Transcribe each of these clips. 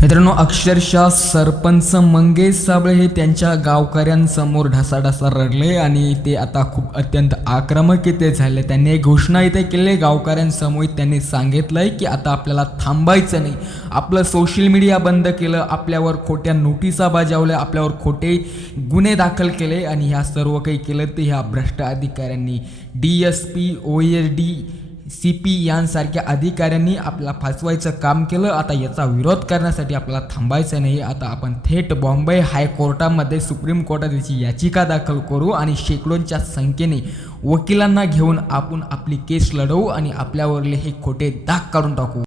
मित्रांनो, अक्षरशः सरपंच मंगेश साबळे हे त्यांच्या गावकऱ्यांसमोर ढासाढासा रडले आणि ते आता खूप अत्यंत आक्रमक इथे झाले. त्यांनी एक घोषणा इथे केली गावकऱ्यांसमोर. त्यांनी सांगितलंय की आता आपल्याला थांबायचं नाही. आपलं सोशल मीडिया बंद केलं, आपल्यावर खोट्या नोटिसा बजावल्या, आपल्यावर खोटे गुन्हे दाखल केले आणि ह्या सर्व काही केलं ते ह्या भ्रष्ट अधिकाऱ्यांनी. DSP, OSD, CP यांसारख्या अधिकाऱ्यांनी आपल्याला फसवायचं काम केलं. आता याचा विरोध करण्यासाठी आपल्याला थांबायचं नाही. आता आपण थेट बॉम्बे हायकोर्टामध्ये, सुप्रीम कोर्टात याची याचिका दाखल करू आणि शेकडोंच्या संख्येने वकिलांना घेऊन आपण आपली केस लढवू आणि आपल्यावरले हे खोटे दाग काढून टाकू.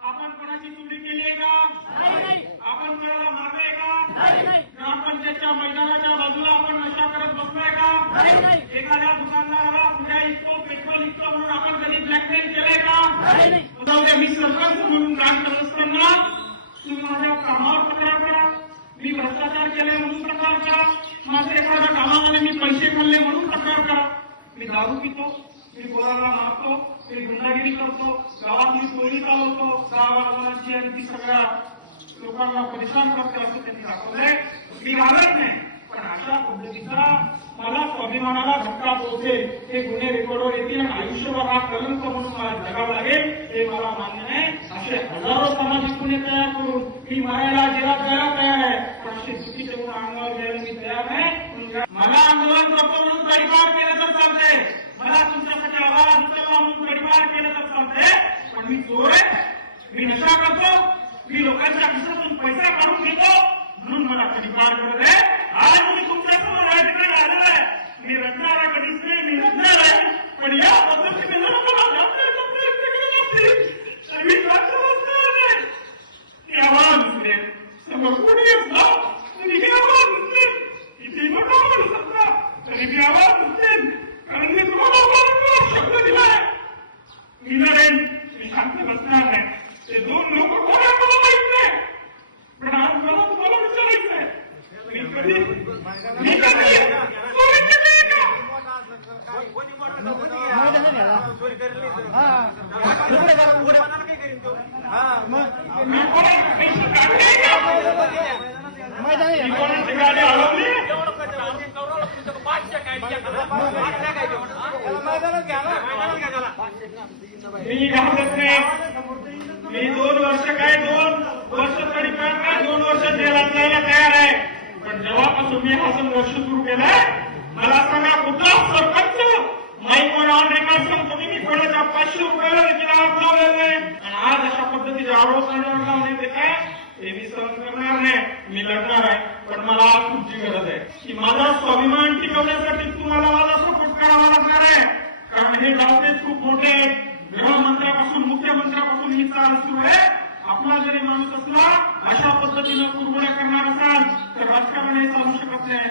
आपण कोणाची चोरी केली आहे का? नाही. आपण कोणाला मारले का? नाही. ग्रामपंचायतच्या मैदानाच्या बाजूला आपण नशा करत बसलोय का? नाही. एखाद्या दुकानदाराला पुण्या इतको पेट्रोल इतको म्हणून आपण कधी ब्लॅकमेल केलंय का? नाही. मी सरपंच म्हणून काम करत असताना तुम्ही माझ्या कामावर तक्रार करा, मी भ्रष्टाचार केले म्हणून तक्रार करा, माझ्या एखाद्या कामामध्ये मी पैसे खाल्ले म्हणून तक्रार करा. मी दारू पितो, मी कोणाला मारतो, मी गुंडागिरी करतो, गावातली चोरी चालवतो, गावाची आणि ती सगळ्या लोकांना परेशान करते असं त्यांनी दाखवलंय. मी घालत नाही, पण अशा पद्धतीचा मला स्वाभिमानाला धक्का पोहोचेल, हे गुन्हे रेकॉर्डवर येतील आणि आयुष्यभर हा कलंक म्हणून मला जगावं लागेल, हे मला मान्य नाही. असे हजारो सामाजिक गुन्हे तयार करून मी मारायला जेलात जायला तयार आहे, पण असे चुकीचे गुन्हे अंगावर घ्यायला मी तयार नाही. मला आंदोलन करतो म्हणून तडीपार केलं तर चालते, मला तुमच्यासाठी आवाज उचलला म्हणून तडीपार केलं तर चालते, पण मी चोर आहे, मी नशा करतो, मी लोकांच्या खिशातून पैसा काढून घेतो म्हणून मला तडीपार करत आहे. आज मी तुमच्यासमोर या ठिकाणी आलेला आहे. मी रडणारा कधीच नाही, मी रडणार आहे, पण या पद्धतीने जर मला मी आवाज उचलेन, समोर कोणी असला तरी मी आवाज उचलेन, किती मोठा माणूस असला तरी मी आवाज उचलेन, कारण मी तुम्हाला शब्द दिलाय. मी लढेन, मी शांत बसणार नाही. ते दोन लोक कोण आहे मला माहित नाही, पण आज मला तुम्हाला विचारायचं आहे, मी कधी गाडी हलवली मी घाबरत नाही. मी 2 वर्ष काय 2 वर्ष तरी पण काय 2 वर्ष जेलात जायला तयार आहे, पण जेव्हापासून मी हा संघर्ष सुरू केलाय, मला सांगा कुठला सरपंच माईकवर ऑन रेकॉर्ड सांगतो की मी कोणाच्या 500 रुपयाला देखील आवाज लावलेला नाही. आणि आज अशा पद्धतीचे आरोप माझ्यावर लावण्यात येत आहे, हे मी सहन करणार नाही, मी लढणार आहे. पण मला आज तुमची गरज आहे की माझा स्वाभिमान टिकवण्यासाठी तुम्हाला माझा सपोर्ट करावा लागणार आहे, कारण हे डावपेच खूप मोठे आहेत. गृहमंत्र्यापासून मुख्यमंत्र्यापासून ही चाल सुरू आहे. आपला जरी माणूस असला अशा पद्धतीनं कुरबुड्या करणार असाल तर राजकारण हे चालू शकत नाही.